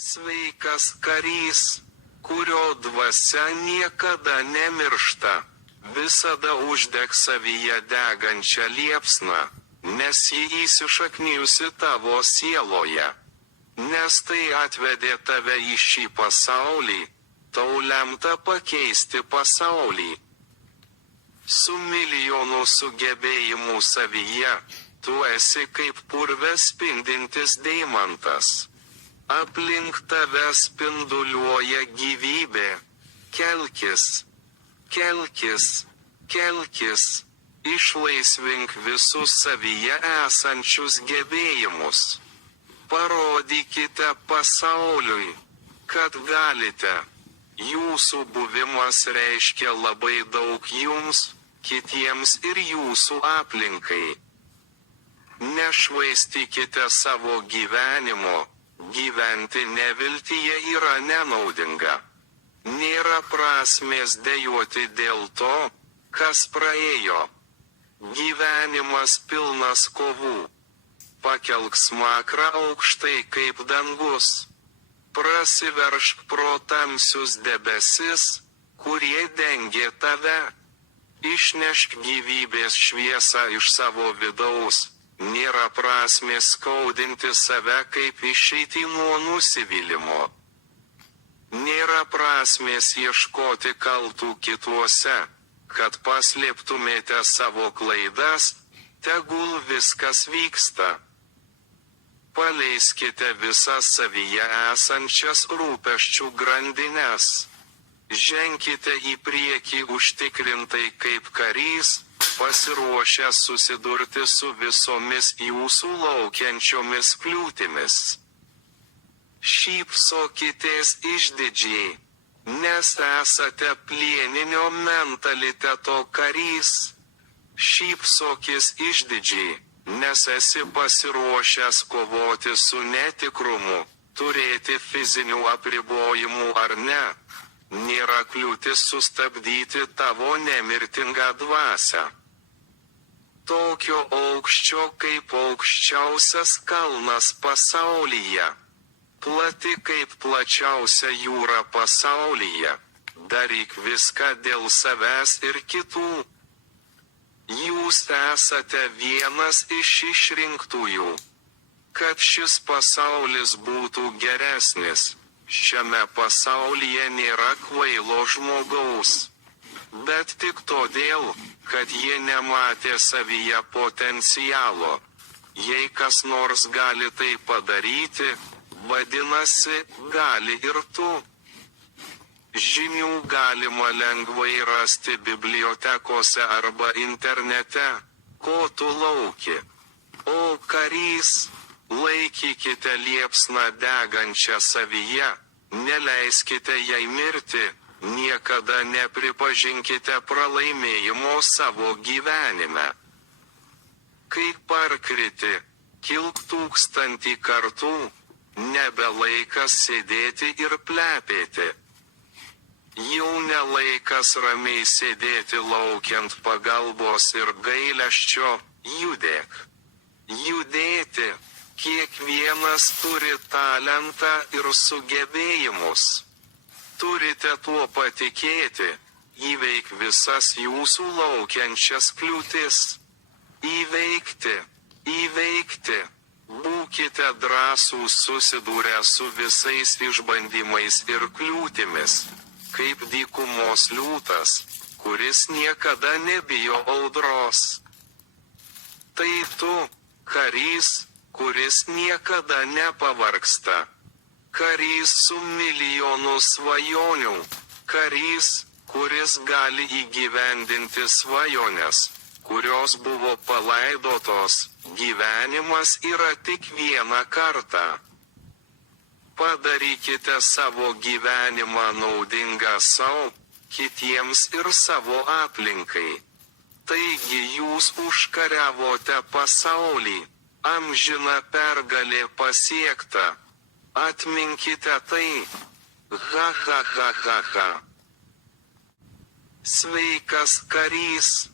Sveikas karys, kurio dvasia niekada nemiršta, visada uždeg savyje degančią liepsną, nes ji įsišaknijusi tavo sieloje. Nes tai atvedė tave į šį pasaulį, tau lemta pakeisti pasaulį. Su milijonu sugebėjimų savyje, tu esi kaip purve spindintis deimantas. Aplink tave spinduliuoja gyvybė. Kelkis, kelkis, kelkis, išlaisvink visus savyje esančius gebėjimus. Parodykite pasauliui, kad galite. Jūsų buvimas reiškia labai daug jums, kitiems ir jūsų aplinkai. Nešvaistykite savo gyvenimo, gyventi neviltyje yra nenaudinga. Nėra prasmės dejuoti dėl to, kas praėjo. Gyvenimas pilnas kovų. Pakelk smakrą aukštai kaip dangus. Prasiveržk pro tamsius debesis, kurie dengė tave. Išnešk gyvybės šviesą iš savo vidaus. Nėra prasmės skaudinti save kaip išeiti nuo nusivylimo. Nėra prasmės ieškoti kaltų kituose, kad paslėptumėte savo klaidas, tegul viskas vyksta. Paleiskite visas savyje esančias rūpesčių grandines. Ženkite į priekį užtikrintai kaip karys, pasiruošęs susidurti su visomis jūsų laukiančiomis kliūtimis. Šypsokitės išdidžiai, nes esate plieninio mentaliteto karys. Šypsokis išdidžiai, nes esi pasiruošęs kovoti su netikrumu, turėti fizinių apribojimų ar ne. Nėra kliūtis sustabdyti tavo nemirtingą dvasią. Tokio aukščio kaip aukščiausias kalnas pasaulyje. Plati kaip plačiausia jūra pasaulyje. Daryk viską dėl savęs ir kitų. Jūs esate vienas iš išrinktųjų. Kad šis pasaulis būtų geresnis, šiame pasaulyje nėra kvailo žmogaus. Bet tik todėl, kad jie nematė savyje potencialo. Jei kas nors gali tai padaryti, vadinasi, gali ir tu. Žinių galima lengvai rasti bibliotekose arba internete. Ko tu lauki? O karys, laikykite liepsną degančią savyje, neleiskite jai mirti, niekada nepripažinkite pralaimėjimo savo gyvenime. Kai parkriti, kilk 1000 kartų, nebe laikas sėdėti ir plepėti. Jau nelaikas ramiai sėdėti laukiant pagalbos ir gailesčio, judėk. Judėti, kiekvienas turi talentą ir sugebėjimus. Turite tuo patikėti, įveik visas jūsų laukiančias kliūtis. Įveikti, įveikti. Būkite drąsūs susidūrę su visais išbandymais ir kliūtimis. Kaip dykumos liūtas, kuris niekada nebijo audros. Tai tu, karys, kuris niekada nepavargsta. Karys su milijonu svajonių. Karys, kuris gali įgyvendinti svajones, kurios buvo palaidotos. Gyvenimas yra tik vieną kartą. Padarykite savo gyvenimą naudingą savo, kitiems ir savo aplinkai. Taigi jūs užkariavote pasaulį, amžina pergalė pasiekta. Atminkite tai. Ha ha ha ha ha. Sveikas karys.